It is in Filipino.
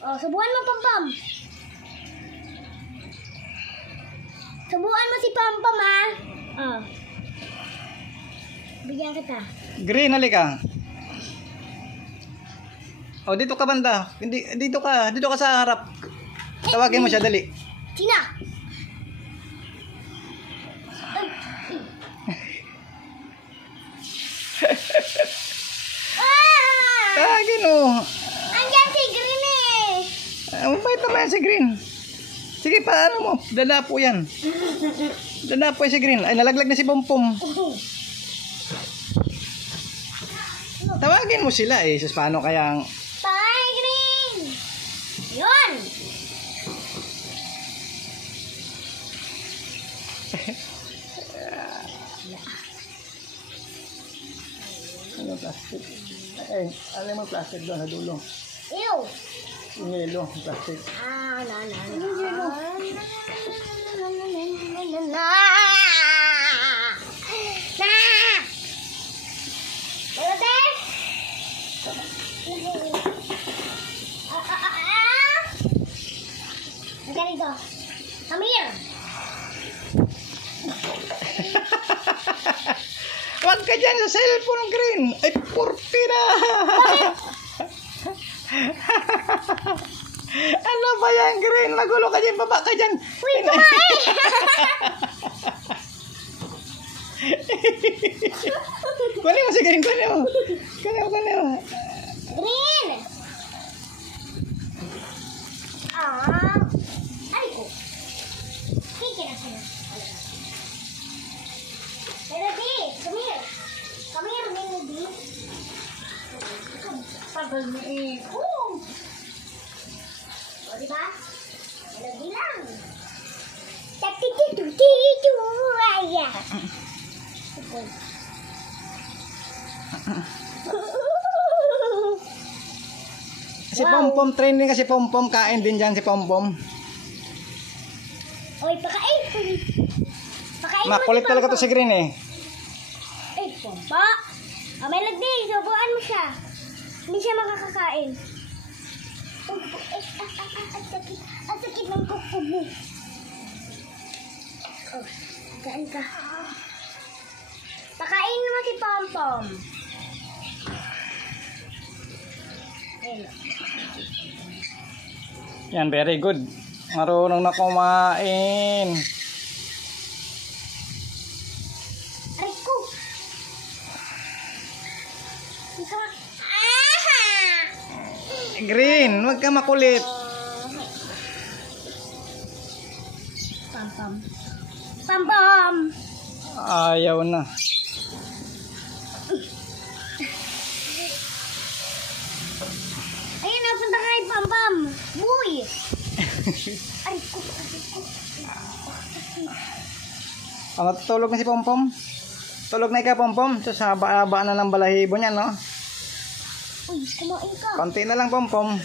Oh, subukan mo, Pampam. Subukan mo si Pampam, ha? Oh. Bigyan kita. Green, halika. Oh, dito ka banda. Hindi, dito ka sa harap. Tawagin mo siya, dali. Sina? Tawagin mo. Andiyan si Green eh. Mabait naman si Green. Sige, paano mo? Dala po yan. Dala po yan si Green. Ay, nalaglag na si Pompom. Tawagin mo sila eh. Sus, paano kayang... Bye, Green! Yun! Ano plastic? Ay, alam mo plastic doon sa dulo. Ew! Yung yelo, plastic. Ah, na. Ganito. Come here. Huwag ka dyan sa cellphone, Green. Ay, purpira. Ano ba yan, Green? Magulo ka dyan, baba ka dyan. Uy, kumain! Kunin mo si Green, kunin mo. Green! Ah! Ay ko! Kiki na sila. Melody, come here. Come here, Melody. Pagod mo eh. O, diba? Melody lang. Tati-tu-tu-tu-tu. Aya. Si Pompom, training kasi Pompom. Kain din dyan si Pompom. Oy, pakain. Pakain mo Makulit talaga to si Green eh. Eh, Pompa. Melody, subuan mo siya. Hindi siya makakakain. Ang sakit ng kuko mo. Oh, kain ka. Pakain mo si Pompom. Yan, very good. Marunong na kumain. Aray ko. Green, huwag ka makulit. Pampam. Pampam. Ayaw na. Ayun, napunta ka kay Pampam. Buy. Aray ko. Ano, tutulog na si Pompom? Tulog na ikaw, Pompom. So, sa haba-haba na ng balahibo niya, no? Uy, kumain ka. Konti na lang, Pompom.